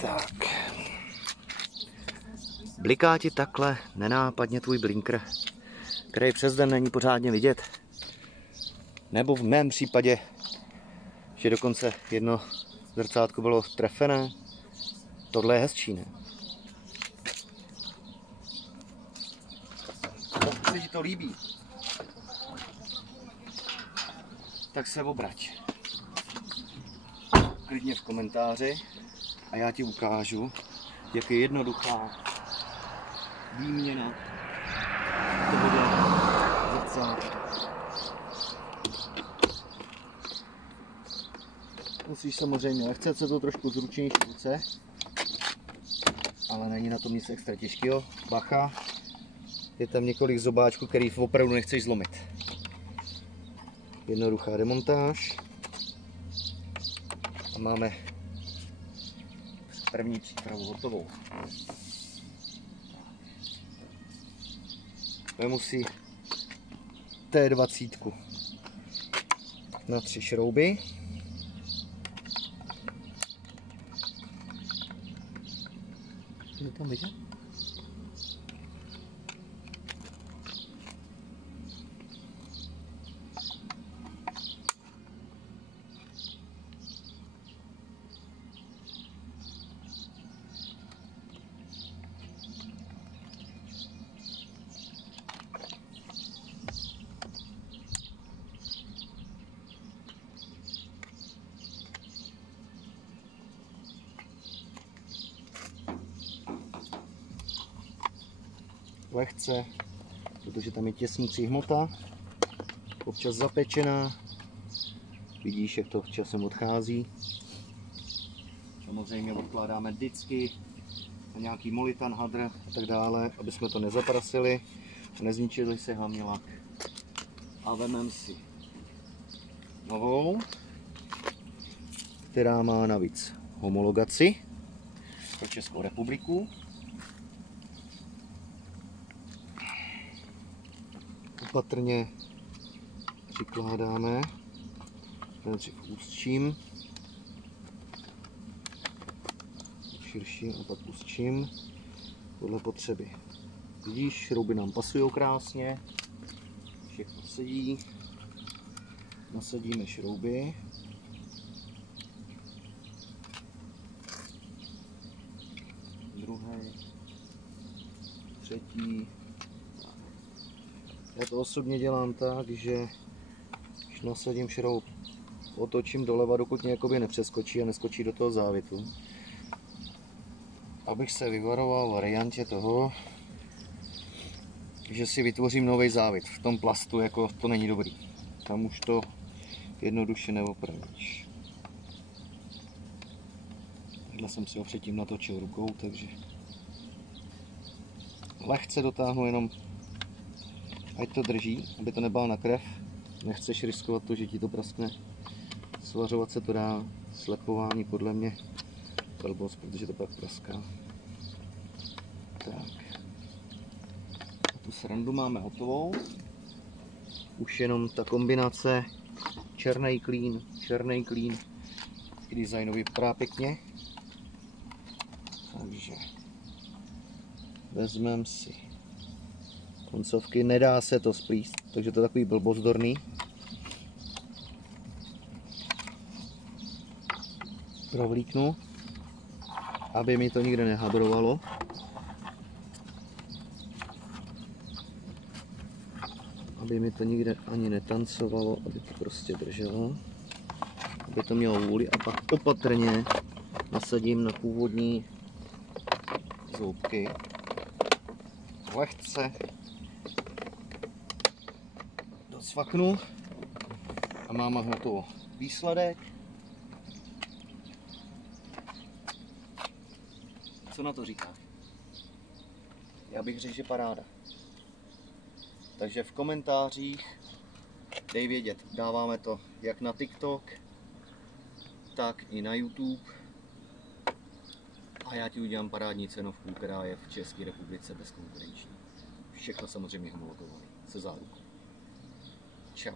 Tak. Bliká ti takhle nenápadně tvůj blinker, který přes den není pořádně vidět? Nebo v mém případě, že dokonce jedno zrcátko bylo trefené? Tohle je hezčí, ne? Pokud se ti to líbí, tak se obrať. Klidně v komentáři a já ti ukážu, jak je jednoduchá výměna tohoto zrcátka. Musíš samozřejmě lehce, se to trošku zručnější ruce, ale není na tom nic extra těžkého. Bacha, je tam několik zobáčků, který opravdu nechceš zlomit. Jednoduchá demontáž. A máme první přípravu hotovou. Vemu si T20 na 3 šrouby. Je tam vidět? Lehce, protože tam je těsnící hmota, občas zapečená, vidíš, jak to časem odchází. Samozřejmě odkládáme vždycky na nějaký molitan, hadr a tak dále, aby jsme to nezaprasili a nezničili se hlavně lak. A vememe si novou, která má navíc homologaci pro Českou republiku. Opatrně přikládáme, nejdřív úzčím, širším a pak úzčím, podle potřeby. Vidíš, šrouby nám pasují krásně, všechno sedí, nasadíme šrouby. Druhý, třetí. Já to osobně dělám tak, že když nasadím šroub, otočím doleva, dokud mě jakoby nepřeskočí a neskočí do toho závitu. Abych se vyvaroval variantě toho, že si vytvořím nový závit. V tom plastu jako to není dobrý. Tam už to jednoduše neopravíš. Takhle jsem si ho předtím natočil rukou, takže lehce dotáhnu jenom, ať to drží, aby to nebál na krev. Nechceš riskovat to, že ti to praskne. Svařovat se to dá, slepování podle mě blbost, protože to pak praská. Tak. A tu srandu máme hotovou. Už jenom ta kombinace černý klín, i designový vypadá pěkně. Takže vezmeme si koncovky, nedá se to splíst, takže to je takový blbozdorný. Provlíknu, aby mi to nikde nehabrovalo. Aby mi to nikde ani netancovalo, aby to prostě drželo. Aby to mělo vůli a pak opatrně nasadím na původní zoubky. Lehce docvaknu a mám hotovo. Výsledek. Co na to říkáš? Já bych řekl, že paráda. Takže v komentářích dej vědět, dáváme to jak na TikTok, tak i na YouTube. A já ti udělám parádní cenovku, která je v České republice bezkonkurenční. Všechno samozřejmě homologované, se zárukou. Čau.